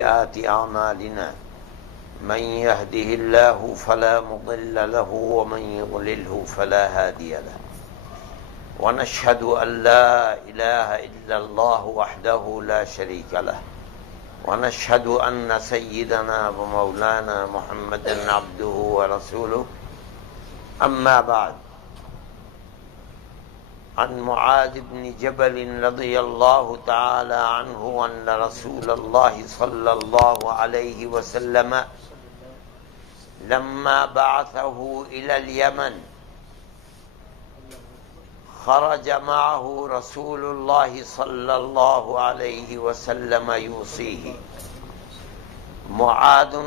سيئات أعمالنا من يهده الله فلا مضل له ومن يضلله فلا هادي له ونشهد أن لا إله إلا الله وحده لا شريك له ونشهد أن سيدنا ومولانا محمدا عبده ورسوله أما بعد عن معاذ بن جبل رضي الله تعالى عنه أن رسول الله صلى الله عليه وسلم لما بعثه إلى اليمن خرج معه رسول الله صلى الله عليه وسلم يوصيه معاذ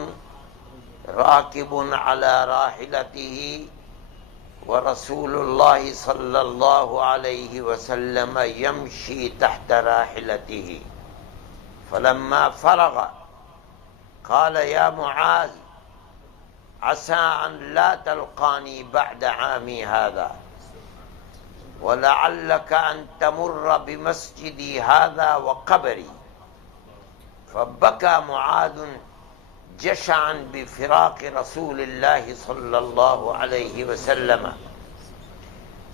راكب على راحلته ورسول الله صلى الله عليه وسلم يمشي تحت راحلته فلما فرغ قال يا معاذ عسى أن لا تلقاني بعد عامي هذا ولعلك أن تمر بمسجدي هذا وقبري فبكى معاذ جشعا بفراق رسول الله صلى الله عليه وسلم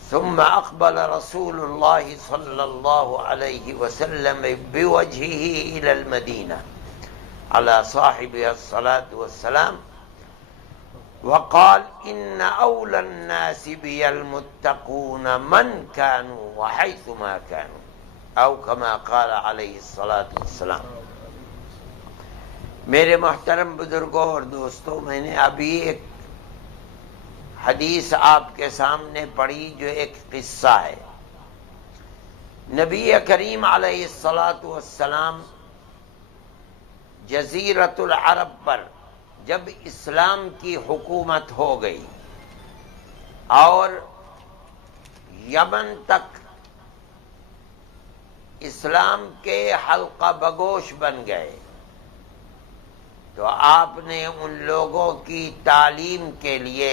ثم أقبل رسول الله صلى الله عليه وسلم بوجهه إلى المدينة على صاحبها الصلاة والسلام وقال إن أولى الناس بي المتقون من كانوا وحيثما كانوا أو كما قال عليه الصلاة والسلام۔ میرے محترم بزرگوں اور دوستوں، میں نے ابھی ایک حدیث آپ کے سامنے پڑھی جو ایک قصہ ہے۔ نبی کریم علیہ الصلاۃ والسلام جزیرۃ العرب پر جب اسلام کی حکومت ہو گئی اور یمن تک اسلام کے حلقہ بگوش بن گئے تو آپ نے ان لوگوں کی تعلیم کے لیے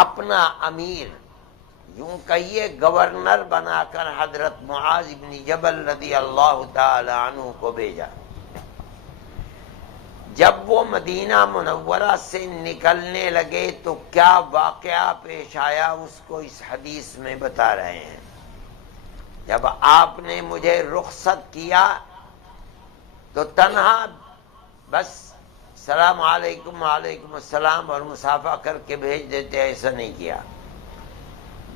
اپنا امیر، یوں کہیے گورنر بنا کر حضرت معاذ بن جبل رضی اللہ تعالی عنہ کو بھیجا۔ جب وہ مدینہ منورہ سے نکلنے لگے تو کیا واقعہ پیش آیا اس کو اس حدیث میں بتا رہے ہیں۔ جب آپ نے مجھے رخصت کیا تو تنہا بس السلام علیکم وعلیکم السلام اور مصافحہ کر کے بھیج دیتے، ایسا نہیں کیا،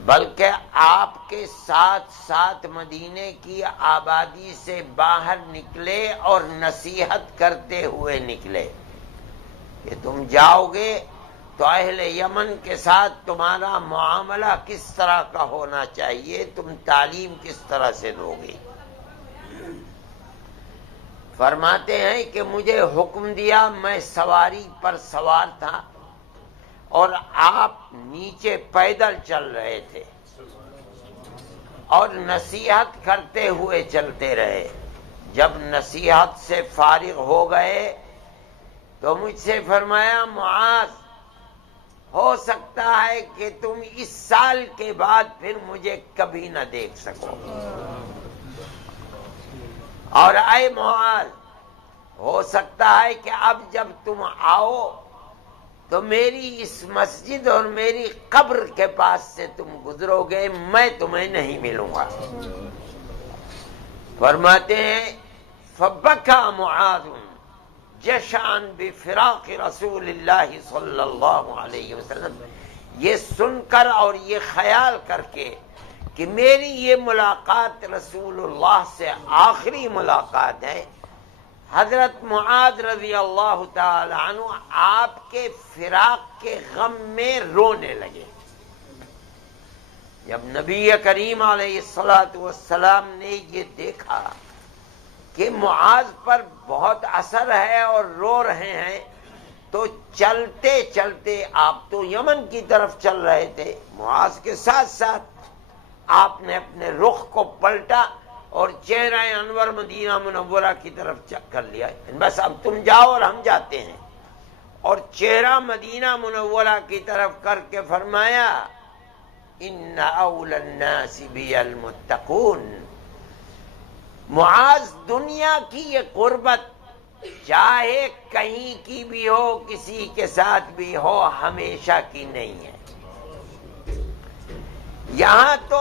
بلکہ آپ کے ساتھ ساتھ مدینے کی آبادی سے باہر نکلے اور نصیحت کرتے ہوئے نکلے کہ تم جاؤ گے تو اہل یمن کے ساتھ تمہارا معاملہ کس طرح کا ہونا چاہیے، تم تعلیم کس طرح سے دو گے۔ فرماتے ہیں کہ مجھے حکم دیا، میں سواری پر سوار تھا اور آپ نیچے پیدل چل رہے تھے اور نصیحت کرتے ہوئے چلتے رہے۔ جب نصیحت سے فارغ ہو گئے تو مجھ سے فرمایا معاذ ہو سکتا ہے کہ تم اس سال کے بعد پھر مجھے کبھی نہ دیکھ سکو، اور اے معاذ ہو سکتا ہے کہ اب جب تم آؤ تو میری اس مسجد اور میری قبر کے پاس سے تم گزرو گے، میں تمہیں نہیں ملوں گا۔ فرماتے ہیں فبکا معاذ جشعا بفراق رسول اللہ صلی اللہ علیہ وسلم، یہ سن کر اور یہ خیال کر کے کہ میری یہ ملاقات رسول اللہ سے آخری ملاقات ہے، حضرت معاذ رضی اللہ تعالی عنہ آپ کے فراق کے غم میں رونے لگے۔ جب نبی کریم علیہ الصلاۃ والسلام نے یہ دیکھا کہ معاذ پر بہت اثر ہے اور رو رہے ہیں تو چلتے چلتے، آپ تو یمن کی طرف چل رہے تھے، معاذ کے ساتھ ساتھ آپ نے اپنے رخ کو پلٹا اور چہرہ انور مدینہ منورہ کی طرف کر لیا، بس اب تم جاؤ اور ہم جاتے ہیں، اور چہرہ مدینہ منورہ کی طرف کر کے فرمایا ان اول الناس بی المتقون، معاذ دنیا کی یہ قربت چاہے کہیں کی بھی ہو کسی کے ساتھ بھی ہو ہمیشہ کی نہیں ہے. یہاں تو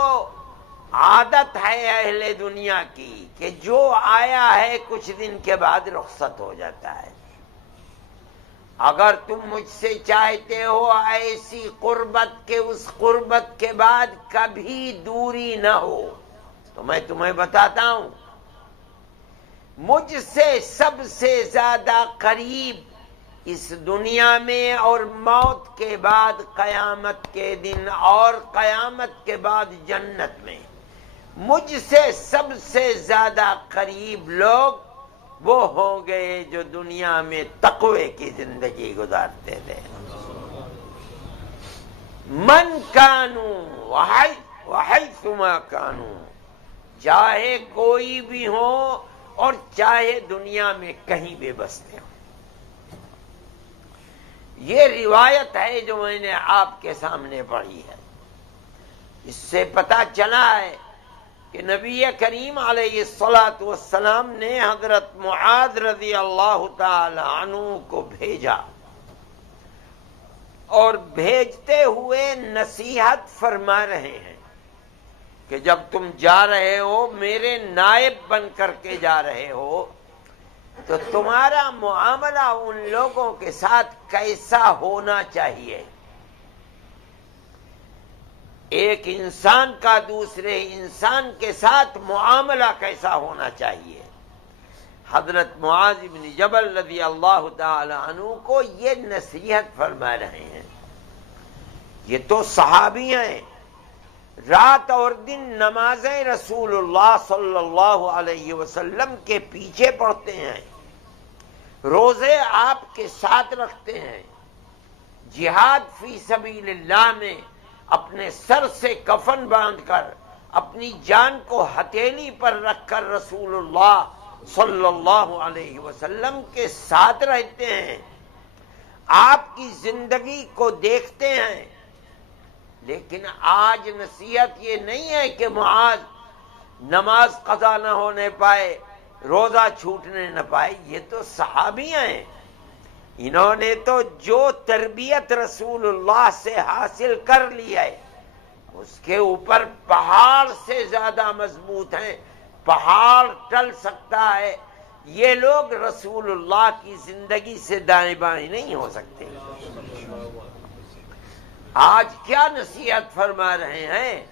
عادت ہے اہل دنیا کی کہ جو آیا ہے کچھ دن کے بعد رخصت ہو جاتا ہے. اگر تم مجھ سے چاہتے ہو ایسی قربت کہ اس قربت کے بعد کبھی دوری نہ ہو تو میں تمہیں بتاتا ہوں مجھ سے سب سے زیادہ قریب اس دنیا میں اور موت کے بعد قیامت کے دن اور قیامت کے بعد جنت میں مجھ سے سب سے زیادہ قریب لوگ وہ ہوں گے جو دنیا میں تقوی کی زندگی گزارتے تھے. من کانوا وحیثما کانوا، چاہے کوئی بھی ہو اور چاہے دنیا میں کہیں بھی بستے ہوں. یہ روایت ہے جو میں نے آپ کے سامنے پڑھی ہے. اس سے پتہ چلا ہے کہ نبی کریم علیہ الصلاۃ والسلام نے حضرت معاذ رضی اللہ تعالی عنہ کو بھیجا اور بھیجتے ہوئے نصیحت فرما رہے ہیں کہ جب تم جا رہے ہو میرے نائب بن کر کے جا رہے ہو تو تمہارا معاملہ ان لوگوں کے ساتھ کیسا ہونا چاہیے. ایک انسان کا دوسرے انسان کے ساتھ معاملہ کیسا ہونا چاہیے. حضرت معاذ بن جبل رضی اللہ تعالی عنہ کو یہ نصیحت فرما رہے ہیں. یہ تو صحابی ہیں، رات اور دن نمازیں رسول اللہ صلی اللہ علیہ وسلم کے پیچھے پڑھتے ہیں، روزے آپ کے ساتھ رکھتے ہیں، جہاد فی سبیل اللہ میں اپنے سر سے کفن باندھ کر اپنی جان کو ہتھیلی پر رکھ کر رسول اللہ صلی اللہ علیہ وسلم کے ساتھ رہتے ہیں، آپ کی زندگی کو دیکھتے ہیں. لیکن آج نصیحت یہ نہیں ہے کہ معاذ نماز قضا نہ ہونے پائے، روزہ چھوٹنے نہ پائے. یہ تو صحابی ہیں، انہوں نے تو جو تربیت رسول اللہ سے حاصل کر لی ہے اس کے اوپر پہاڑ سے زیادہ مضبوط ہیں. پہاڑ ٹل سکتا ہے، یہ لوگ رسول اللہ کی زندگی سے دائیں بائیں نہیں ہو سکتے. آج کیا نصیحت فرما رہے ہیں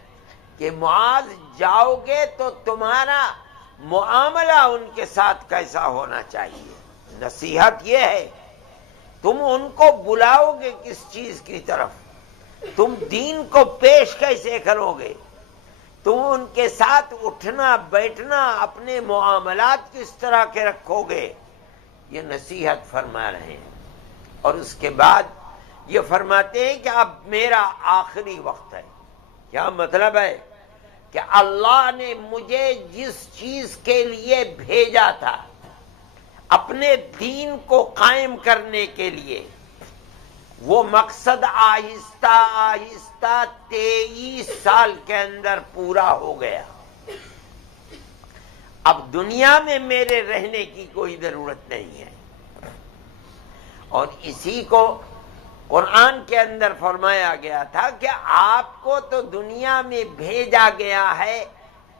کہ معاذ جاؤ گے تو تمہارا معاملہ ان کے ساتھ کیسا ہونا چاہیے. نصیحت یہ ہے تم ان کو بلاؤ گے کس چیز کی طرف، تم دین کو پیش کیسے کرو گے، تم ان کے ساتھ اٹھنا بیٹھنا اپنے معاملات کس طرح کے رکھو گے، یہ نصیحت فرما رہے ہیں. اور اس کے بعد یہ فرماتے ہیں کہ اب میرا آخری وقت ہے. کیا مطلب ہے کہ اللہ نے مجھے جس چیز کے لیے بھیجا تھا اپنے دین کو قائم کرنے کے لیے، وہ مقصد آہستہ آہستہ 23 سال کے اندر پورا ہو گیا. اب دنیا میں میرے رہنے کی کوئی ضرورت نہیں ہے. اور اسی کو قرآن کے اندر فرمایا گیا تھا کہ آپ کو تو دنیا میں بھیجا گیا ہے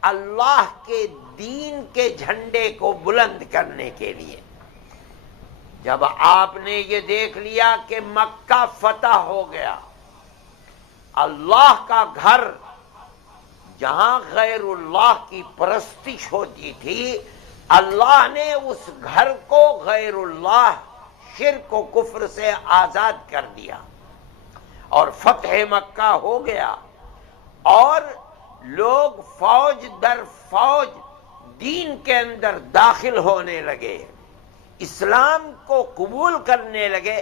اللہ کے دین کے جھنڈے کو بلند کرنے کے لیے. جب آپ نے یہ دیکھ لیا کہ مکہ فتح ہو گیا، اللہ کا گھر جہاں غیر اللہ کی پرستش ہوتی تھی، اللہ نے اس گھر کو غیر اللہ شرک و کفر سے آزاد کر دیا اور فتح مکہ ہو گیا، اور لوگ فوج در فوج دین کے اندر داخل ہونے لگے، اسلام کو قبول کرنے لگے.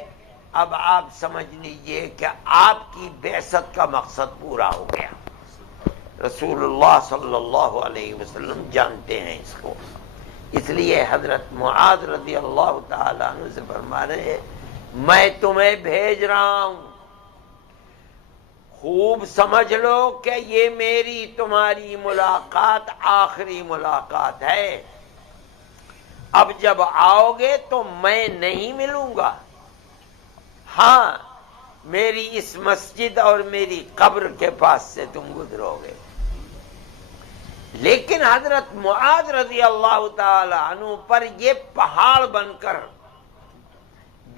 اب آپ سمجھ لیجئے کہ آپ کی بعثت کا مقصد پورا ہو گیا. رسول اللہ صلی اللہ علیہ وسلم جانتے ہیں اس کو. اس لیے حضرت معاذ رضی اللہ تعالیٰ عنہ سے فرما رہے ہیں میں تمہیں بھیج رہا ہوں خوب سمجھ لو کہ یہ میری تمہاری ملاقات آخری ملاقات ہے. اب جب آؤ گے تو میں نہیں ملوں گا. ہاں، میری اس مسجد اور میری قبر کے پاس سے تم گزرو گے. لیکن حضرت معاذ رضی اللہ تعالی عنہ پر یہ پہاڑ بن کر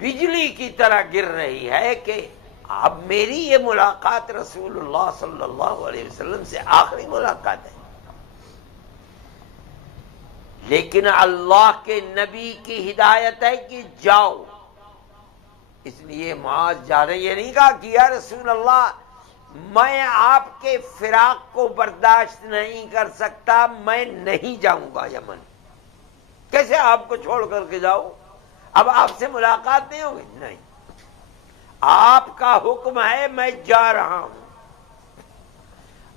بجلی کی طرح گر رہی ہے کہ اب میری یہ ملاقات رسول اللہ صلی اللہ علیہ وسلم سے آخری ملاقات ہے. لیکن اللہ کے نبی کی ہدایت ہے کہ جاؤ. اس لیے معاذ جا رہے، یہ نہیں کہا کہ یا رسول اللہ میں آپ کے فراق کو برداشت نہیں کر سکتا، میں نہیں جاؤں گا یمن. کیسے آپ کو چھوڑ کر کے جاؤ؟ اب آپ سے ملاقات نہیں ہوگی. نہیں، آپ کا حکم ہے، میں جا رہا ہوں.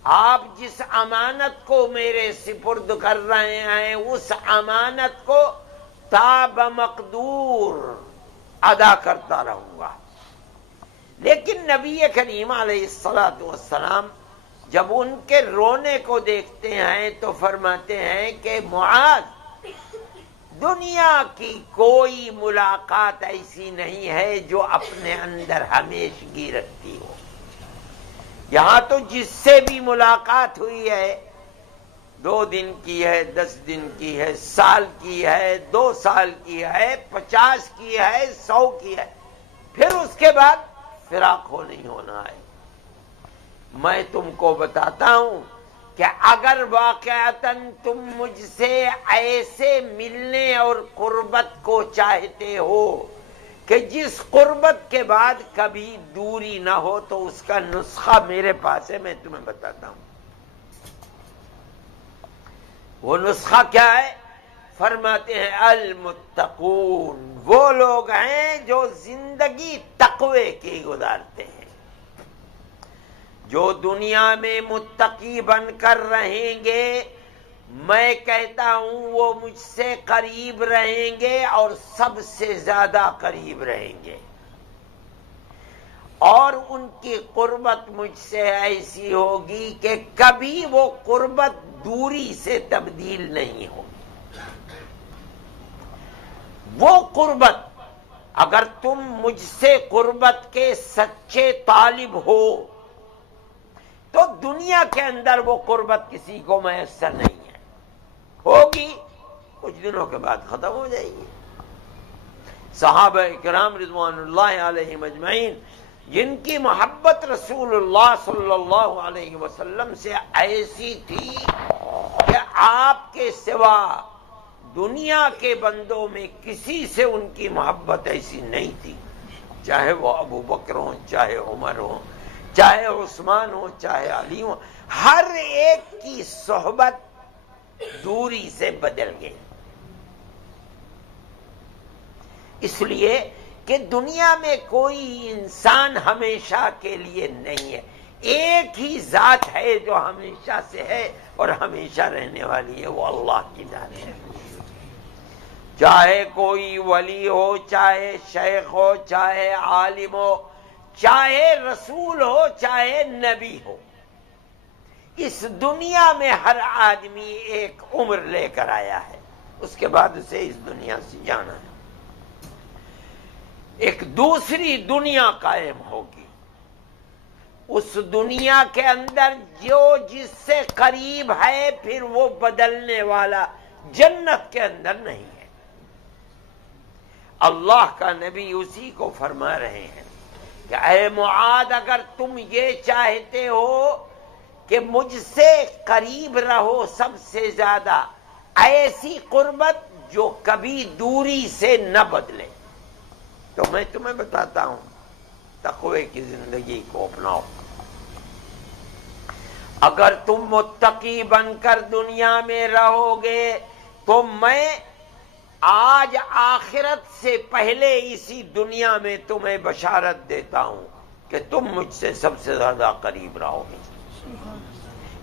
آپ جس امانت کو میرے سپرد کر رہے ہیں اس امانت کو تا بمقدور ادا کرتا رہوں گا. لیکن نبی کریم علیہ الصلوۃ والسلام جب ان کے رونے کو دیکھتے ہیں تو فرماتے ہیں کہ معاذ، دنیا کی کوئی ملاقات ایسی نہیں ہے جو اپنے اندر ہمیشگی رکھتی ہو. یہاں تو جس سے بھی ملاقات ہوئی ہے 2 دن کی ہے، 10 دن کی ہے، سال کی ہے، 2 سال کی ہے، 50 کی ہے، 100 کی ہے، پھر اس کے بعد فراق ہو نہیں ہونا ہے. میں تم کو بتاتا ہوں کہ اگر واقعتاً تم مجھ سے ایسے ملنے اور قربت کو چاہتے ہو کہ جس قربت کے بعد کبھی دوری نہ ہو تو اس کا نسخہ میرے پاس ہے، میں تمہیں بتاتا ہوں. وہ نسخہ کیا ہے؟ فرماتے ہیں المتقون، وہ لوگ ہیں جو زندگی تقوی کی گزارتے ہیں، جو دنیا میں متقی بن کر رہیں گے. میں کہتا ہوں وہ مجھ سے قریب رہیں گے اور سب سے زیادہ قریب رہیں گے، اور ان کی قربت مجھ سے ایسی ہوگی کہ کبھی وہ قربت دوری سے تبدیل نہیں ہوگی. وہ قربت، اگر تم مجھ سے قربت کے سچے طالب ہو تو دنیا کے اندر وہ قربت کسی کو میسر نہیں ہے. ہوگی کچھ دنوں کے بعد ختم ہو جائے گی. صحابہ کرام رضوان اللہ علیہم اجمعین جن کی محبت رسول اللہ صلی اللہ علیہ وسلم سے ایسی تھی کہ آپ کے سوا دنیا کے بندوں میں کسی سے ان کی محبت ایسی نہیں تھی، چاہے وہ ابو بکر ہوں، چاہے عمر ہوں، چاہے عثمان ہوں، چاہے علی ہوں، ہر ایک کی صحبت دوری سے بدل گئی. اس لیے کہ دنیا میں کوئی انسان ہمیشہ کے لیے نہیں ہے. ایک ہی ذات ہے جو ہمیشہ سے ہے اور ہمیشہ رہنے والی ہے، وہ اللہ کی ذات ہے. چاہے کوئی ولی ہو، چاہے شیخ ہو، چاہے عالم ہو، چاہے رسول ہو، چاہے نبی ہو، اس دنیا میں ہر آدمی ایک عمر لے کر آیا ہے، اس کے بعد اسے اس دنیا سے جانا ہے. ایک دوسری دنیا قائم ہوگی. اس دنیا کے اندر جو جس سے قریب ہے پھر وہ بدلنے والا جنت کے اندر نہیں ہے. اللہ کا نبی اسی کو فرما رہے ہیں کہ اے معاذ، اگر تم یہ چاہتے ہو کہ مجھ سے قریب رہو سب سے زیادہ، ایسی قربت جو کبھی دوری سے نہ بدلے، تو میں تمہیں بتاتا ہوں تقوی کی زندگی کو اپناؤ. اگر تم متقی بن کر دنیا میں رہو گے تو میں آج آخرت سے پہلے اسی دنیا میں تمہیں بشارت دیتا ہوں کہ تم مجھ سے سب سے زیادہ قریب رہو گے.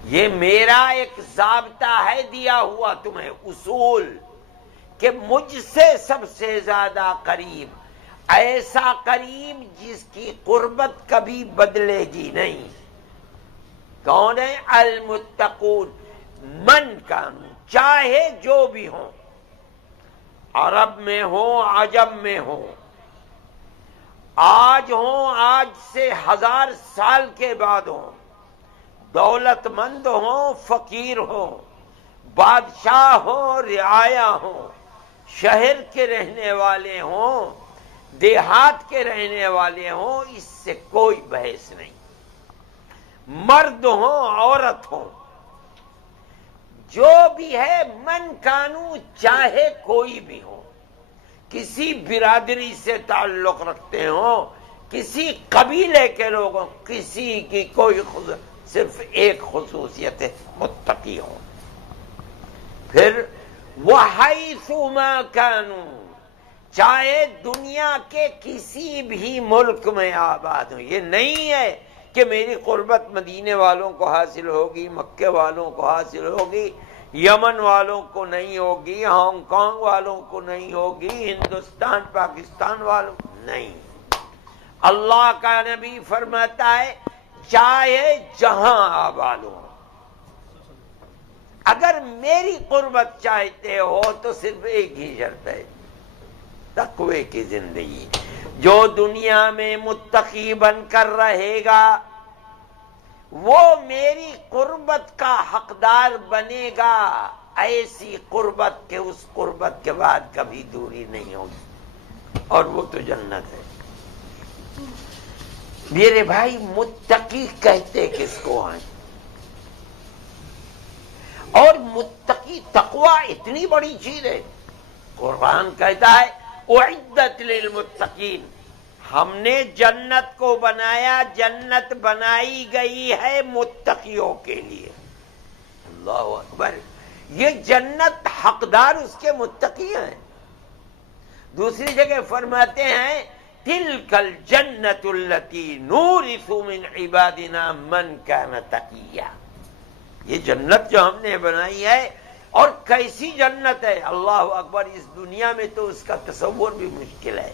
یہ میرا ایک ضابطہ ہے دیا ہوا تمہیں، اصول، کہ مجھ سے سب سے زیادہ قریب، ایسا قریب جس کی قربت کبھی بدلے گی نہیں. کون ہے؟ المتقون، من کانو، چاہے جو بھی ہوں، عرب میں ہوں، عجم میں ہوں، آج ہوں، آج سے 1000 سال کے بعد ہوں، دولت مند ہوں، فقیر ہوں، بادشاہ ہوں، رعایا ہوں، شہر کے رہنے والے ہوں، دیہات کے رہنے والے ہوں، اس سے کوئی بحث نہیں، مرد ہوں، عورت ہوں، جو بھی ہے، من کانو، چاہے کوئی بھی ہو، کسی برادری سے تعلق رکھتے ہوں، کسی قبیلے کے لوگوں، کسی کی کوئی صرف ایک خصوصیت ہے، متقی ہوں۔ پھر وَحَيْثُ مَا كَانُوا، چاہے دنیا کے کسی بھی ملک میں آباد ہوں۔ یہ نہیں ہے کہ میری قربت مدینے والوں کو حاصل ہوگی، مکے والوں کو حاصل ہوگی، یمن والوں کو نہیں ہوگی، ہانگ کانگ والوں کو نہیں ہوگی، ہندوستان پاکستان والوں کو نہیں۔ اللہ کا نبی فرماتا ہے چاہے جہاں آباد ہو، اگر میری قربت چاہتے ہو تو صرف ایک ہی شرط ہے، تقوی کی زندگی۔ جو دنیا میں متقی بن کر رہے گا وہ میری قربت کا حقدار بنے گا، ایسی قربت کہ اس قربت کے بعد کبھی دوری نہیں ہوگی، اور وہ تو جنت ہے۔ میرے بھائی، متقی کہتے کس کو ہیں؟ اور متقی، تقوی اتنی بڑی چیز ہے، قرآن کہتا ہے اعدت للمتقین، ہم نے جنت کو بنایا، جنت بنائی گئی ہے متقیوں کے لیے۔ اللہ اکبر، یہ جنت حقدار اس کے متقی ہیں۔ دوسری جگہ فرماتے ہیں تلک الجنت التی نورث من عبادنا من کان تقیا، یہ جنت جو ہم نے بنائی ہے، اور کیسی جنت ہے، اللہ اکبر، اس دنیا میں تو اس کا تصور بھی مشکل ہے۔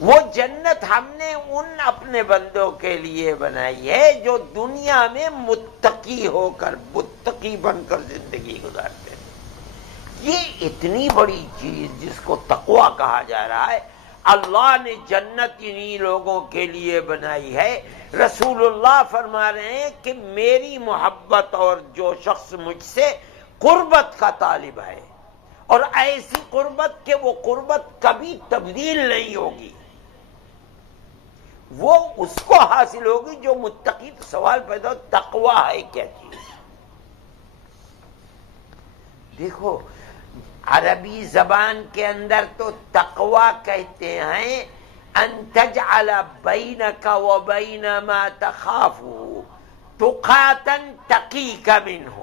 وہ جنت ہم نے ان اپنے بندوں کے لیے بنائی ہے جو دنیا میں متقی ہو کر، متقی بن کر زندگی گزارتے ہیں۔ یہ اتنی بڑی چیز جس کو تقویٰ کہا جا رہا ہے، اللہ نے جنت انہی لوگوں کے لیے بنائی ہے۔ رسول اللہ فرما رہے ہیں کہ میری محبت، اور جو شخص مجھ سے قربت کا طالب ہے، اور ایسی قربت کہ وہ قربت کبھی تبدیل نہیں ہوگی، وہ اس کو حاصل ہوگی جو متقی۔ تو سوال پیدا ہو، تقویٰ ہے کیا چیز؟ دیکھو، عربی زبان کے اندر تو تقویٰ کہتے ہیں ان تجعل بینک و بین ما تخاف تقاتا تقیک منہ،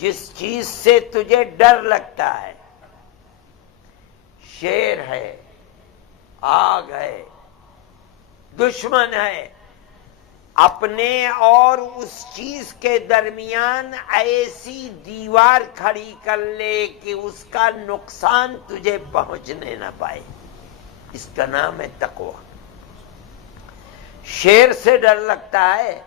جس چیز سے تجھے ڈر لگتا ہے، شیر ہے، آگ ہے، دشمن ہے، اپنے اور اس چیز کے درمیان ایسی دیوار کھڑی کر لے کہ اس کا نقصان تجھے پہنچنے نہ پائے، اس کا نام ہے تقویٰ۔ شیر سے ڈر لگتا ہے،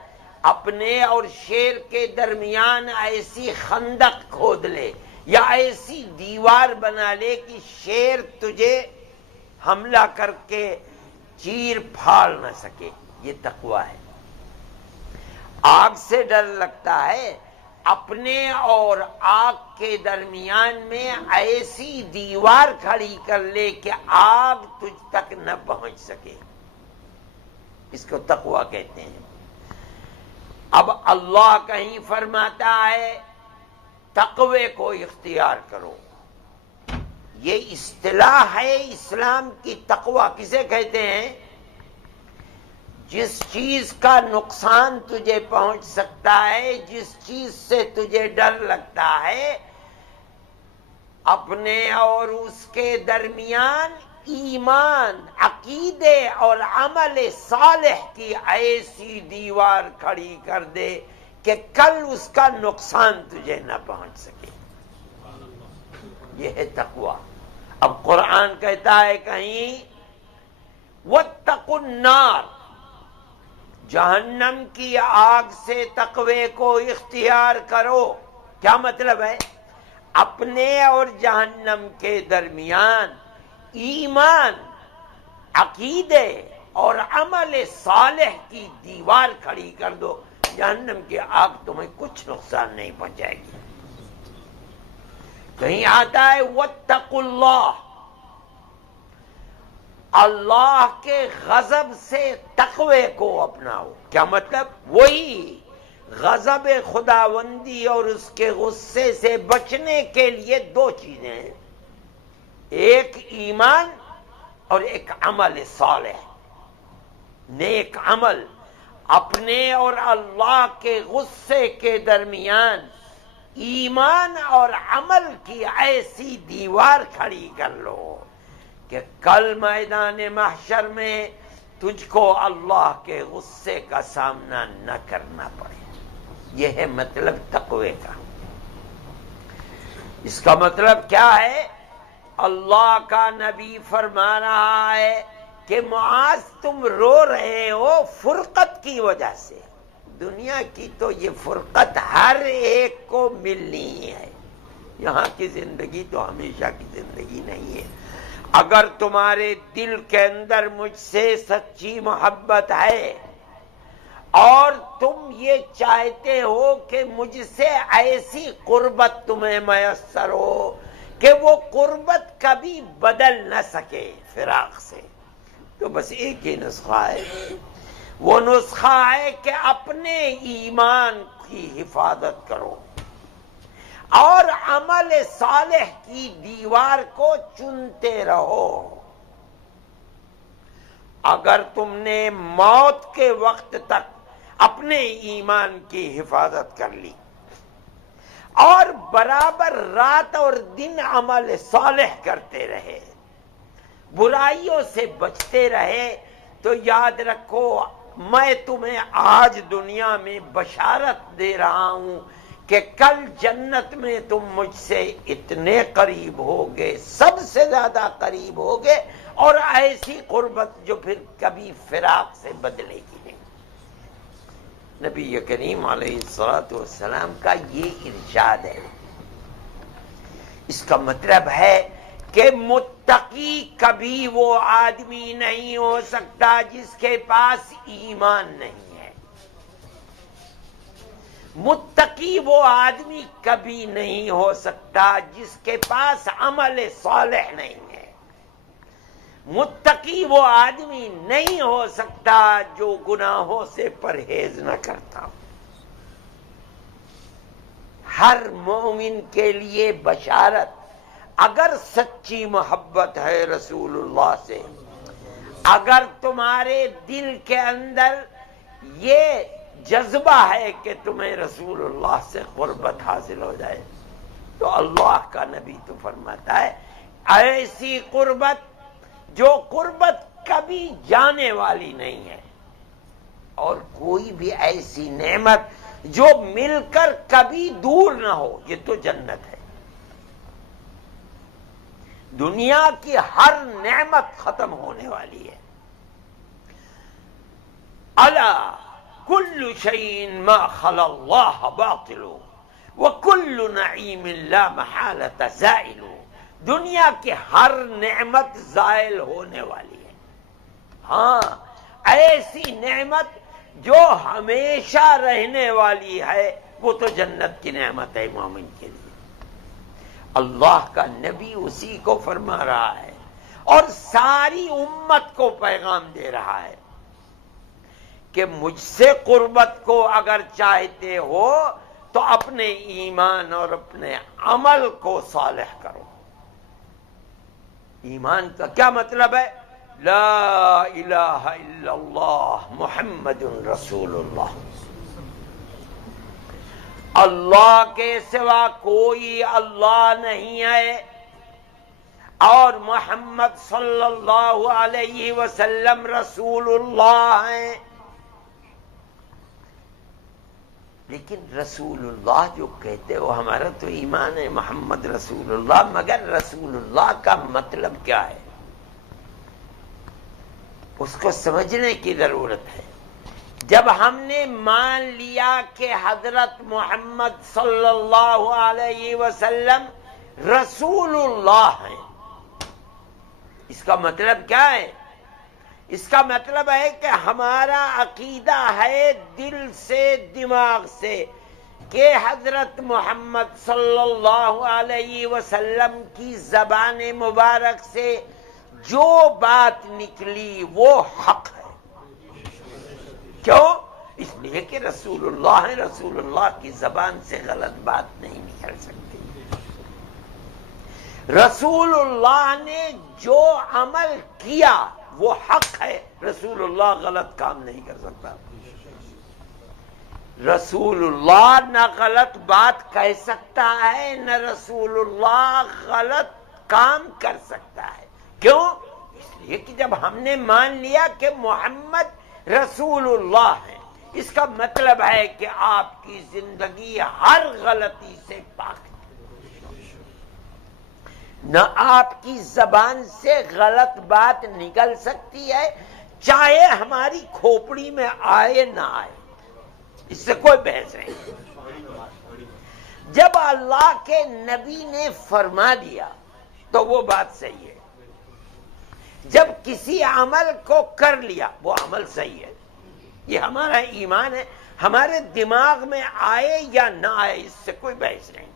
اپنے اور شیر کے درمیان ایسی خندق کھود لے یا ایسی دیوار بنا لے کہ شیر تجھے حملہ کر کے چیر پھاڑ نہ سکے، یہ تقویٰ ہے۔ آگ سے ڈر لگتا ہے، اپنے اور آگ کے درمیان میں ایسی دیوار کھڑی کر لے کہ آگ تجھ تک نہ پہنچ سکے، اس کو تقویٰ کہتے ہیں۔ اب اللہ کہیں فرماتا ہے تقوی کو اختیار کرو، یہ اصطلاح ہے اسلام کی۔ تقویٰ کسے کہتے ہیں؟ جس چیز کا نقصان تجھے پہنچ سکتا ہے، جس چیز سے تجھے ڈر لگتا ہے، اپنے اور اس کے درمیان ایمان، عقیدے اور عمل صالح کی ایسی دیوار کھڑی کر دے کہ کل اس کا نقصان تجھے نہ پہنچ سکے، یہ ہے تقویٰ۔ اب قرآن کہتا ہے کہیں وَاتَّقُوا النَّارَ، جہنم کی آگ سے تقوی کو اختیار کرو. کیا مطلب ہے؟ اپنے اور جہنم کے درمیان ایمان، عقیدے اور عمل صالح کی دیوار کھڑی کر دو. جہنم کی آگ تمہیں کچھ نقصان نہیں پہنچائے گی. کہیں آتا ہے واتقوا اللہ، اللہ کے غضب سے تقوی کو اپناؤ. کیا مطلب؟ وہی غضب خداوندی اور اس کے غصے سے بچنے کے لیے دو چیزیں ہیں، ایک ایمان اور ایک عمل صالح، نیک عمل. اپنے اور اللہ کے غصے کے درمیان ایمان اور عمل کی ایسی دیوار کھڑی کر لو کہ کل میدان محشر میں تجھ کو اللہ کے غصے کا سامنا نہ کرنا پڑے. یہ ہے مطلب تقوی کا. اس کا مطلب کیا ہے؟ اللہ کا نبی فرما رہا ہے کہ معاذ تم رو رہے ہو فرقت کی وجہ سے. دنیا کی تو یہ فرقت ہر ایک کو ملنی ہے. یہاں کی زندگی تو ہمیشہ کی زندگی نہیں ہے. اگر تمہارے دل کے اندر مجھ سے سچی محبت ہے اور تم یہ چاہتے ہو کہ مجھ سے ایسی قربت تمہیں میسر ہو کہ وہ قربت کبھی بدل نہ سکے فراق سے، تو بس ایک ہی نسخہ ہے. وہ نسخہ ہے کہ اپنے ایمان کی حفاظت کرو اور عمل صالح کی دیوار کو چنتے رہو. اگر تم نے موت کے وقت تک اپنے ایمان کی حفاظت کر لی اور برابر رات اور دن عمل صالح کرتے رہے، برائیوں سے بچتے رہے، تو یاد رکھو میں تمہیں آج دنیا میں بشارت دے رہا ہوں کہ کل جنت میں تم مجھ سے اتنے قریب ہوگے، سب سے زیادہ قریب ہوگے، اور ایسی قربت جو پھر کبھی فراق سے بدلے گی نہیں. نبی کریم علیہ الصلوۃ والسلام کا یہ ارشاد ہے. اس کا مطلب ہے کہ متقی کبھی وہ آدمی نہیں ہو سکتا جس کے پاس ایمان نہیں ہے. متقی وہ آدمی کبھی نہیں ہو سکتا جس کے پاس عمل صالح نہیں ہے. متقی وہ آدمی نہیں ہو سکتا جو گناہوں سے پرہیز نہ کرتا. ہر مومن کے لیے بشارت، اگر سچی محبت ہے رسول اللہ سے، اگر تمہارے دل کے اندر یہ جذبہ ہے کہ تمہیں رسول اللہ سے قربت حاصل ہو جائے، تو اللہ کا نبی تو فرماتا ہے ایسی قربت جو قربت کبھی جانے والی نہیں ہے، اور کوئی بھی ایسی نعمت جو مل کر کبھی دور نہ ہو، یہ تو جنت ہے. دنیا کی ہر نعمت ختم ہونے والی ہے. الا کل شیء ما خلا اللہ باطل وکل نعیم لا محالۃ زائل. دنیا کی ہر نعمت زائل ہونے والی ہے. ہاں ایسی نعمت جو ہمیشہ رہنے والی ہے وہ تو جنت کی نعمت ہے مومن کے لیے. اللہ کا نبی اسی کو فرما رہا ہے اور ساری امت کو پیغام دے رہا ہے کہ مجھ سے قربت کو اگر چاہتے ہو تو اپنے ایمان اور اپنے عمل کو صالح کرو. ایمان کا کیا مطلب ہے؟ لا الہ الا اللہ محمد رسول اللہ. اللہ کے سوا کوئی اللہ نہیں ہے اور محمد صلی اللہ علیہ وسلم رسول اللہ ہیں. لیکن رسول اللہ جو کہتے ہو ہمارا تو ایمان ہے محمد رسول اللہ، مگر رسول اللہ کا مطلب کیا ہے اس کو سمجھنے کی ضرورت ہے. جب ہم نے مان لیا کہ حضرت محمد صلی اللہ علیہ وسلم رسول اللہ ہیں، اس کا مطلب کیا ہے؟ اس کا مطلب ہے کہ ہمارا عقیدہ ہے دل سے دماغ سے کہ حضرت محمد صلی اللہ علیہ وسلم کی زبان مبارک سے جو بات نکلی وہ حق ہے۔ کیوں؟ اس لیے کہ رسول اللہ ہے، رسول اللہ کی زبان سے غلط بات نہیں نکل سکتی۔ رسول اللہ نے جو عمل کیا وہ حق ہے، رسول اللہ غلط کام نہیں کر سکتا۔ رسول اللہ نہ غلط بات کہہ سکتا ہے، نہ رسول اللہ غلط کام کر سکتا ہے۔ کیوں؟ اس لیے کہ جب ہم نے مان لیا کہ محمد رسول اللہ ہے، اس کا مطلب ہے کہ آپ کی زندگی ہر غلطی سے پاک ہے، نہ آپ کی زبان سے غلط بات نکل سکتی ہے، چاہے ہماری کھوپڑی میں آئے نہ آئے، اس سے کوئی بحث نہیں۔ جب اللہ کے نبی نے فرما دیا تو وہ بات صحیح ہے، جب کسی عمل کو کر لیا وہ عمل صحیح ہے، یہ ہمارا ایمان ہے، ہمارے دماغ میں آئے یا نہ آئے اس سے کوئی بحث نہیں۔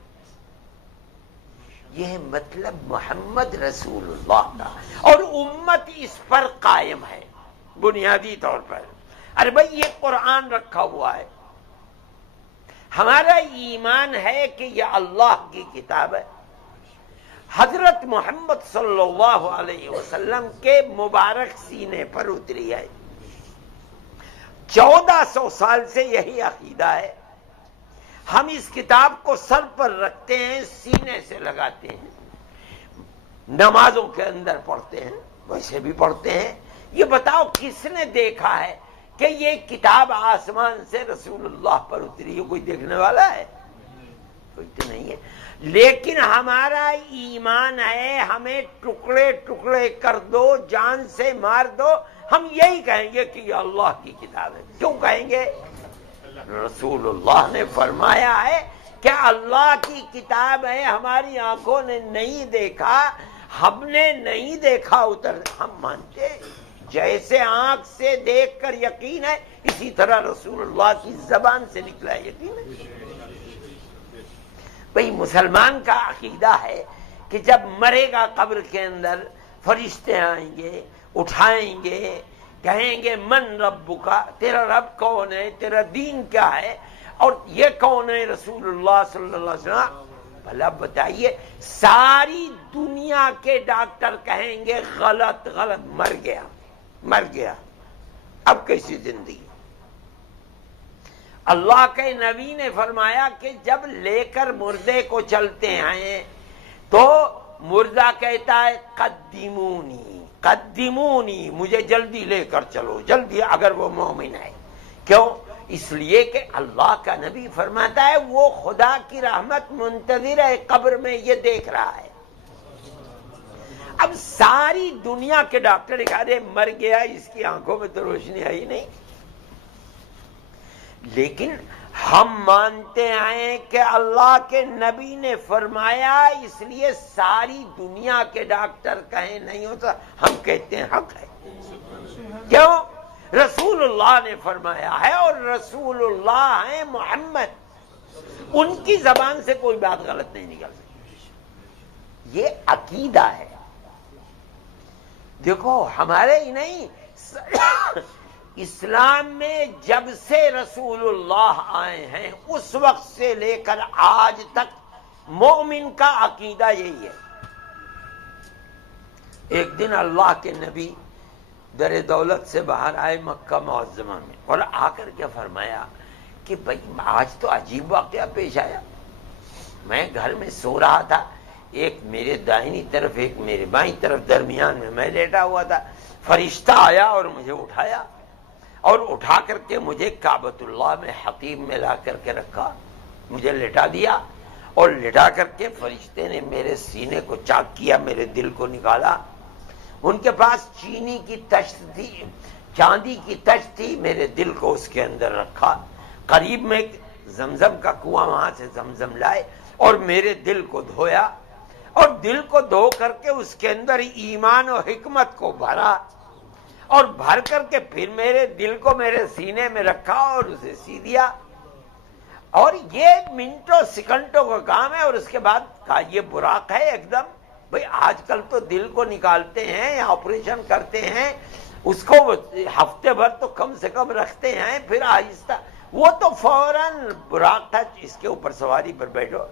یہ مطلب محمد رسول اللہ کا، اور امت اس پر قائم ہے بنیادی طور پر۔ ارے بھائی یہ قرآن رکھا ہوا ہے، ہمارا ایمان ہے کہ یہ اللہ کی کتاب ہے، حضرت محمد صلی اللہ علیہ وسلم کے مبارک سینے پر اتری ہے۔ 1400 سال سے یہی عقیدہ ہے، ہم اس کتاب کو سر پر رکھتے ہیں، سینے سے لگاتے ہیں، نمازوں کے اندر پڑھتے ہیں، ویسے بھی پڑھتے ہیں۔ یہ بتاؤ کس نے دیکھا ہے کہ یہ کتاب آسمان سے رسول اللہ پر اتری ہے؟ کوئی دیکھنے والا ہے؟ کوئی تو نہیں ہے۔ لیکن ہمارا ایمان ہے، ہمیں ٹکڑے ٹکڑے کر دو، جان سے مار دو، ہم یہی کہیں گے کہ یہ اللہ کی کتاب ہے۔ کیوں کہیں گے؟ رسول اللہ نے فرمایا ہے کہ اللہ کی کتاب ہے، ہماری آنکھوں نے نہیں دیکھا، ہم نے نہیں دیکھا اتر، ہم مانتے ہیں۔ جیسے آنکھ سے دیکھ کر یقین ہے، اسی طرح رسول اللہ کی زبان سے نکلا یقین ہے۔ بھئی مسلمان کا عقیدہ ہے کہ جب مرے گا قبر کے اندر فرشتے آئیں گے، اٹھائیں گے، کہیں گے من ربکا، تیرا رب کون ہے، تیرا دین کیا ہے، اور یہ کون ہے؟ رسول اللہ صلی اللہ علیہ وسلم۔ بھلا بتائیے، ساری دنیا کے ڈاکٹر کہیں گے غلط غلط، مر گیا مر گیا، اب کیسی زندگی؟ اللہ کے نبی نے فرمایا کہ جب لے کر مردے کو چلتے ہیں تو مردہ کہتا ہے قدمونی قدمونی، مجھے جلدی لے کر چلو، جلدی، اگر وہ مومن ہے۔ کیوں؟ اس لیے کہ اللہ کا نبی فرماتا ہے وہ خدا کی رحمت منتظر ہے، قبر میں یہ دیکھ رہا ہے۔ اب ساری دنیا کے ڈاکٹر کہا رہے مر گیا، اس کی آنکھوں میں تو روشنی آئی نہیں، لیکن ہم مانتے ہیں کہ اللہ کے نبی نے فرمایا، اس لیے ساری دنیا کے ڈاکٹر کہیں نہیں ہوتا، ہم کہتے ہیں حق ہے۔ کیوں؟ رسول اللہ نے فرمایا ہے، اور رسول اللہ ہیں محمد، ان کی زبان سے کوئی بات غلط نہیں نکل سکتی۔ یہ عقیدہ ہے۔ دیکھو ہمارے ہی نہیں، اسلام میں جب سے رسول اللہ آئے ہیں اس وقت سے لے کر آج تک مومن کا عقیدہ یہی ہے۔ ایک دن اللہ کے نبی در دولت سے باہر آئے مکہ معظمہ میں، اور آ کر کے فرمایا کہ بھائی آج تو عجیب واقعہ پیش آیا، میں گھر میں سو رہا تھا، ایک میرے دائنی طرف ایک میرے بائیں طرف، درمیان میں لیٹا ہوا تھا، فرشتہ آیا اور مجھے اٹھایا، اور اٹھا کر کے مجھے کعبۃ اللہ میں حتیم میں لا کر کے رکھا، مجھے لٹا دیا، اور لٹا کر کے فرشتے نے میرے سینے کو چاک کیا، میرے دل کو نکالا۔ ان کے پاس چینی کی تشت تھی، چاندی کی تج تھی، میرے دل کو اس کے اندر رکھا، قریب میں زمزم کا کنواں، وہاں سے زمزم لائے اور میرے دل کو دھویا، اور دل کو دھو کر کے اس کے اندر ایمان و حکمت کو بھرا، اور بھر کر کے پھر میرے دل کو میرے سینے میں رکھا اور اسے سی دیا. اور یہ منٹوں سیکنڈوں کا کام ہے. اور اس کے بعد کہا یہ براق ہے ایک دم. بھئی آج کل تو دل کو نکالتے ہیں یا آپریشن کرتے ہیں، اس کو ہفتے بھر تو کم سے کم رکھتے ہیں، پھر آہستہ. وہ تو فوراً براق تھا، اس کے اوپر سواری پر بیٹھو.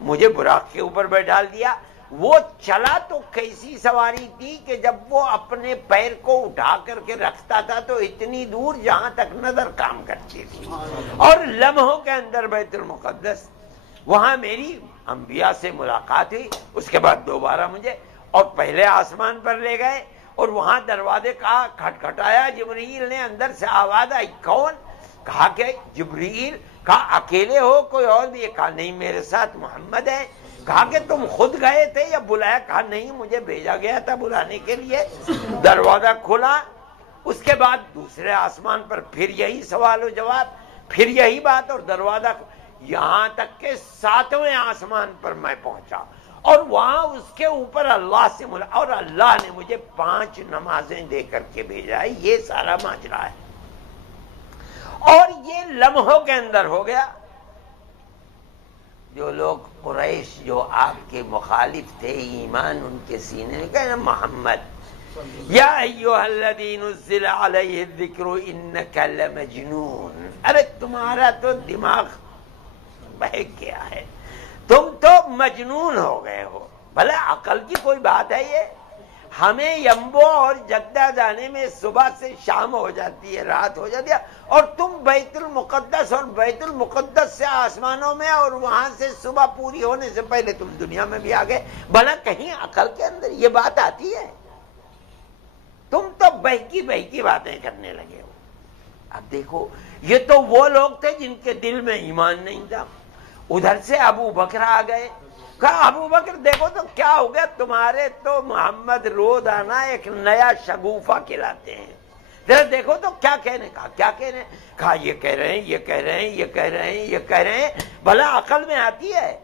مجھے براق کے اوپر بیٹھا دیا. وہ چلا تو کیسی سواری تھی کہ جب وہ اپنے پیر کو اٹھا کر کے رکھتا تھا تو اتنی دور جہاں تک نظر کام کرتی تھی. اور لمحوں کے اندر بیت المقدس، وہاں میری انبیاء سے ملاقات ہوئی. اس کے بعد دوبارہ مجھے اور پہلے آسمان پر لے گئے، اور وہاں دروازے کا کھٹکھٹایا. جبرائیل نے اندر سے آواز آئی، کون؟ کہا کہ جبرائیل. کہا اکیلے ہو کوئی اور بھی؟ کہا نہیں، میرے ساتھ محمد ہے. کہا کہ تم خود گئے تھے یا بلایا؟ کہا نہیں، مجھے بھیجا گیا تھا بلانے کے لیے. دروازہ کھلا. اس کے بعد دوسرے آسمان پر پھر یہی سوال و جواب، پھر یہی بات، اور دروازہ یہاں تک کہ 7ویں آسمان پر میں پہنچا، اور وہاں اس کے اوپر اللہ سے ملا، اور اللہ نے مجھے 5 نمازیں دے کر کے بھیجا ہے. یہ سارا ماجرا ہے، اور یہ لمحوں کے اندر ہو گیا. جو لوگ قریش جو آپ کے مخالف تھے، ایمان ان کے سینے میں کہنا محمد یا ایھا الذی نزل علیہ الذکر انک لمجنون. ارے تمہارا تو دماغ بہک گیا ہے، تم تو مجنون ہو گئے ہو. بھلا عقل کی کوئی بات ہے یہ؟ ہمیں یمبو اور جدہ جانے میں صبح سے شام ہو جاتی ہے، رات ہو جاتی ہے، اور تم بیت المقدس اور بیت المقدس سے آسمانوں میں، اور وہاں سے صبح پوری ہونے سے پہلے تم دنیا میں بھی آ گئے. بھلا کہیں عقل کے اندر یہ بات آتی ہے؟ تم تو بہکی بہکی باتیں کرنے لگے ہو. اب دیکھو، یہ تو وہ لوگ تھے جن کے دل میں ایمان نہیں تھا. ادھر سے ابو بکر آ گئے. کہا ابو بکر دیکھو تو کیا ہو گیا، تمہارے تو محمد روزانہ ایک نیا شگوفہ کھلاتے ہیں، ذرا دیکھو تو کیا کہنے. کہا کیا کہنے؟ کہا یہ کہہ رہے ہیں، یہ کہہ رہے ہیں، یہ کہہ رہے ہیں، یہ کہہ رہے ہیں. بھلا عقل میں آتی ہے؟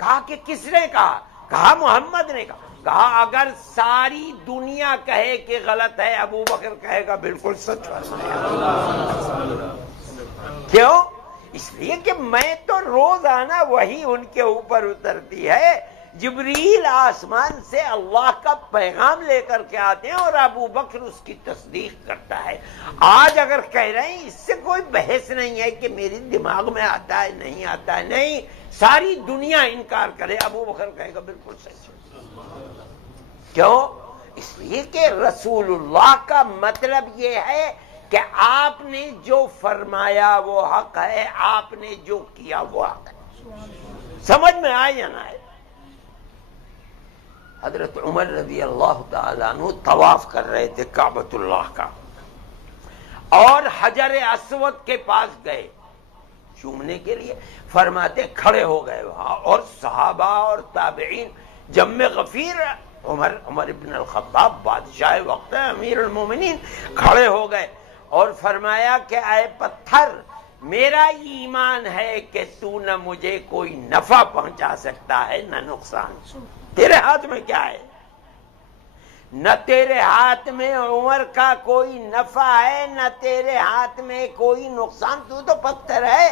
کہا کہ کس نے کہا؟ کہا محمد نے کہا. کہا اگر ساری دنیا کہے کہ غلط ہے، ابو بکر کہے گا بالکل سچ ہے. کیوں؟ اس لیے کہ میں تو روزانہ وہی ان کے اوپر اترتی ہے. جبریل آسمان سے اللہ کا پیغام لے کر کے آتے ہیں، اور ابو بکر اس کی تصدیق کرتا ہے. آج اگر کہہ رہے ہیں، اس سے کوئی بحث نہیں ہے کہ میری دماغ میں آتا ہے نہیں آتا ہے. نہیں، ساری دنیا انکار کرے، ابو بکر کہے گا بالکل سچ. کیوں؟ اس لیے کہ رسول اللہ کا مطلب یہ ہے کہ آپ نے جو فرمایا وہ حق ہے، آپ نے جو کیا وہ حق ہے. سمجھ میں آئے یا نہ آئے؟ حضرت عمر رضی اللہ تعالیٰ عنہ طواف کر رہے تھے کعبۃ اللہ کا، اور حجر اسود کے پاس گئے چومنے کے لیے. فرماتے کھڑے ہو گئے وہاں، اور صحابہ اور تابعین جم غفیر. عمر ابن الخطاب بادشاہ وقت ہے، امیر المومنین، کھڑے ہو گئے اور فرمایا کہ اے پتھر، میرا ایمان ہے کہ تو نہ مجھے کوئی نفع پہنچا سکتا ہے نہ نقصان. تیرے ہاتھ میں کیا ہے؟ نہ تیرے ہاتھ میں عمر کا کوئی نفع ہے، نہ تیرے ہاتھ میں کوئی نقصان. تو پتھر ہے.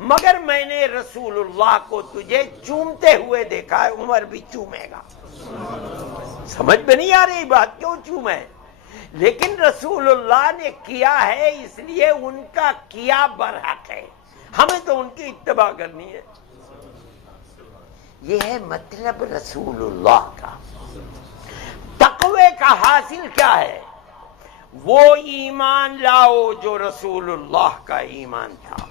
مگر میں نے رسول اللہ کو تجھے چومتے ہوئے دیکھا ہے، عمر بھی چومے گا. سمجھ میں نہیں آ رہی بات؟ کیوں چومے؟ لیکن رسول اللہ نے کیا ہے، اس لیے ان کا کیا برحق ہے، ہمیں تو ان کی اتباع کرنی ہے. یہ ہے مطلب رسول اللہ کا. تقوی کا حاصل کیا ہے؟ وہ ایمان لاؤ جو رسول اللہ کا ایمان تھا،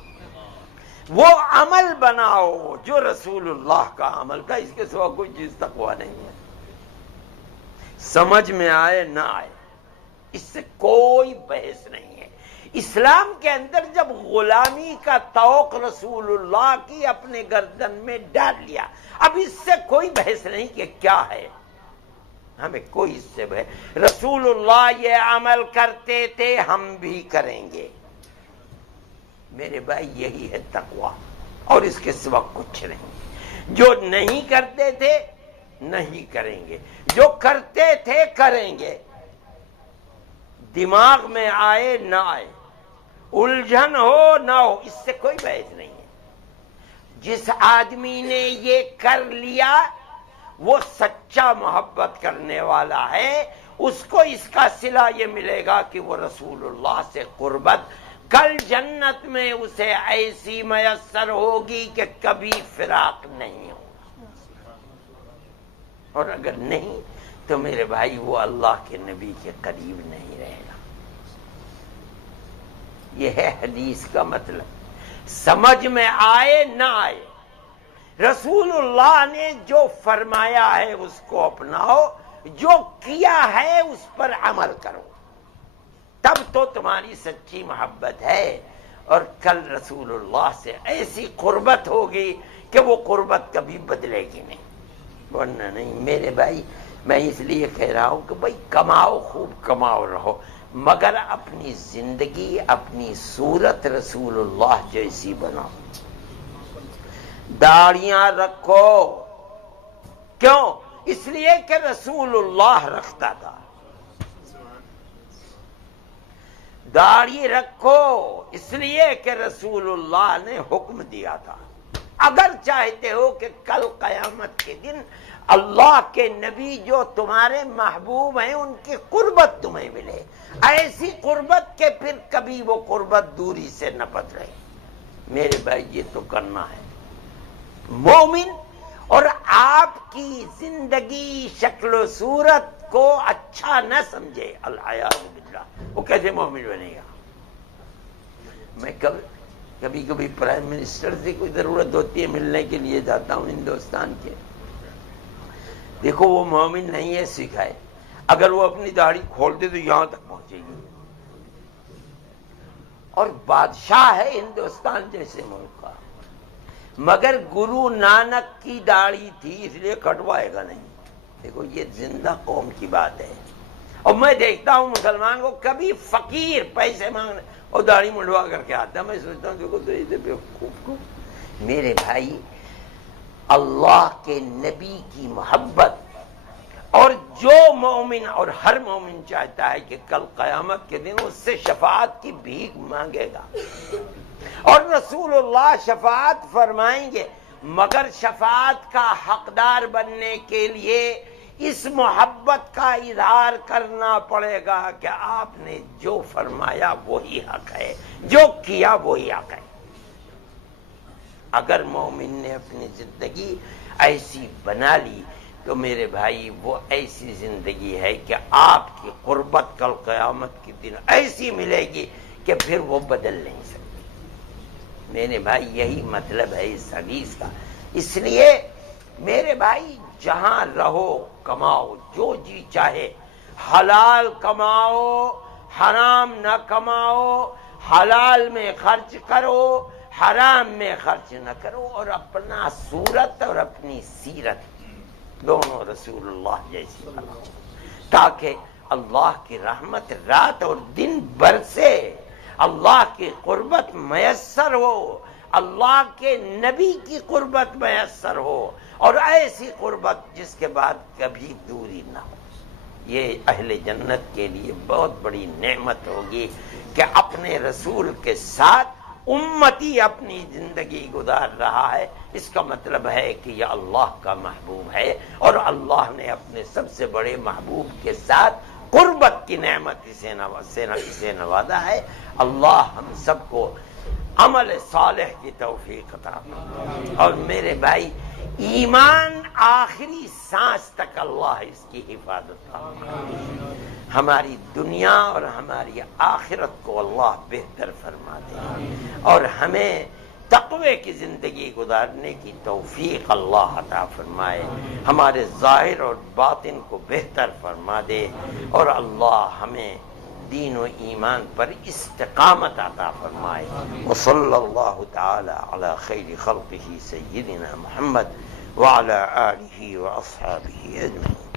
وہ عمل بناؤ جو رسول اللہ کا عمل تھا. اس کے سوا کوئی چیز تقوی نہیں ہے. سمجھ میں آئے نہ آئے، اس سے کوئی بحث نہیں ہے. اسلام کے اندر جب غلامی کا توق رسول اللہ کی اپنے گردن میں ڈال لیا، اب اس سے کوئی بحث نہیں کہ کیا ہے. ہمیں کوئی اس سے رسول اللہ یہ عمل کرتے تھے، ہم بھی کریں گے۔ میرے بھائی یہی ہے تقویٰ، اور اس کے سوا کچھ نہیں۔ جو نہیں کرتے تھے نہیں کریں گے، جو کرتے تھے کریں گے۔ دماغ میں آئے نہ آئے، الجھن ہو نہ ہو، اس سے کوئی بحث نہیں ہے۔ جس آدمی نے یہ کر لیا وہ سچا محبت کرنے والا ہے، اس کو اس کا صلہ یہ ملے گا کہ وہ رسول اللہ سے قربت کل جنت میں اسے ایسی میسر ہوگی کہ کبھی فراق نہیں ہوگا، اور اگر نہیں تو میرے بھائی وہ اللہ کے نبی کے قریب نہیں رہے گا۔ یہ ہے حدیث کا مطلب، سمجھ میں آئے نہ آئے، رسول اللہ نے جو فرمایا ہے اس کو اپناؤ، جو کیا ہے اس پر عمل کرو، تب تو تمہاری سچی محبت ہے، اور کل رسول اللہ سے ایسی قربت ہوگی کہ وہ قربت کبھی بدلے گی نہیں، ورنہ نہیں۔ میرے بھائی میں اس لیے کہہ رہا ہوں کہ بھائی کماؤ، خوب کماؤ رہو، مگر اپنی زندگی، اپنی صورت رسول اللہ جیسی بناؤ۔ داڑیاں رکھو، کیوں؟ اس لیے کہ رسول اللہ رکھتا تھا۔ داڑھی رکھو اس لیے کہ رسول اللہ نے حکم دیا تھا۔ اگر چاہتے ہو کہ کل قیامت کے دن اللہ کے نبی جو تمہارے محبوب ہیں ان کی قربت تمہیں ملے، ایسی قربت کہ پھر کبھی وہ قربت دوری سے نہ پترے، میرے بھائی یہ تو کرنا ہے۔ مومن اور آپ کی زندگی، شکل و صورت کو اچھا نہ سمجھے، العیاذ باللہ، وہ کیسے مومن بنے گا؟ میں کبھی کبھی پرائم منسٹر سے کوئی ضرورت ہوتی ہے ملنے کے لیے جاتا ہوں ہندوستان کے، دیکھو وہ مومن نہیں ہے سکھائے، اگر وہ اپنی داڑھی کھول دے تو یہاں تک پہنچے گی، اور بادشاہ ہے ہندوستان جیسے ملک کا، مگر گرو نانک کی داڑھی تھی اس لیے کٹوائے گا نہیں۔ دیکھو یہ زندہ قوم کی بات ہے، اور میں دیکھتا ہوں مسلمان کو کبھی فقیر پیسے مانگنے اور داڑھی منڈوا کر کے آتا ہے، میں سوچتا ہوں دیکھو تو اسے بیوقوف کو۔ میرے بھائی اللہ کے نبی کی محبت، اور جو مومن اور ہر مومن چاہتا ہے کہ کل قیامت کے دن اس سے شفاعت کی بھیک مانگے گا، اور رسول اللہ شفاعت فرمائیں گے، مگر شفاعت کا حقدار بننے کے لیے اس محبت کا اظہار کرنا پڑے گا کہ آپ نے جو فرمایا وہی حق ہے، جو کیا وہی حق ہے۔ اگر مومن نے اپنی زندگی ایسی بنا لی تو میرے بھائی وہ ایسی زندگی ہے کہ آپ کی قربت کل قیامت کے دن ایسی ملے گی کہ پھر وہ بدل نہیں سکتی۔ میرے بھائی یہی مطلب ہے اس حدیث کا۔ اس لیے میرے بھائی جہاں رہو کماؤ، جو جی چاہے، حلال کماؤ، حرام نہ کماؤ، حلال میں خرچ کرو، حرام میں خرچ نہ کرو، اور اپنا صورت اور اپنی سیرت دونوں رسول اللہ جیسی بناؤ، تاکہ اللہ کی رحمت رات اور دن برسے، اللہ کی قربت میسر ہو، اللہ کے نبی کی قربت میسر ہو، اور ایسی قربت جس کے بعد کبھی دوری نہ ہو۔ یہ اہل جنت کے لیے بہت بڑی نعمت ہوگی کہ اپنے رسول کے ساتھ امتی اپنی زندگی گزار رہا ہے۔ اس کا مطلب ہے کہ یہ اللہ کا محبوب ہے، اور اللہ نے اپنے سب سے بڑے محبوب کے ساتھ قربت کی نعمت اسے نوازا ہے۔ اللہ ہم سب کو عمل صالح کی توفیق عطا فرمائے، اور میرے بھائی ایمان آخری سانس تک اللہ اس کی حفاظت فرمائے، ہماری دنیا اور ہماری آخرت کو اللہ بہتر فرما دے، اور ہمیں تقوی کی زندگی گزارنے کی توفیق اللہ عطا فرمائے، ہمارے ظاہر اور باطن کو بہتر فرما دے، اور اللہ ہمیں دین و ایمان پر استقامت عطا فرمائے۔ وصلی اللہ تعالی علی خیر خلقہ سیدنا محمد وعلی آلہ واصحابہ اجمعین۔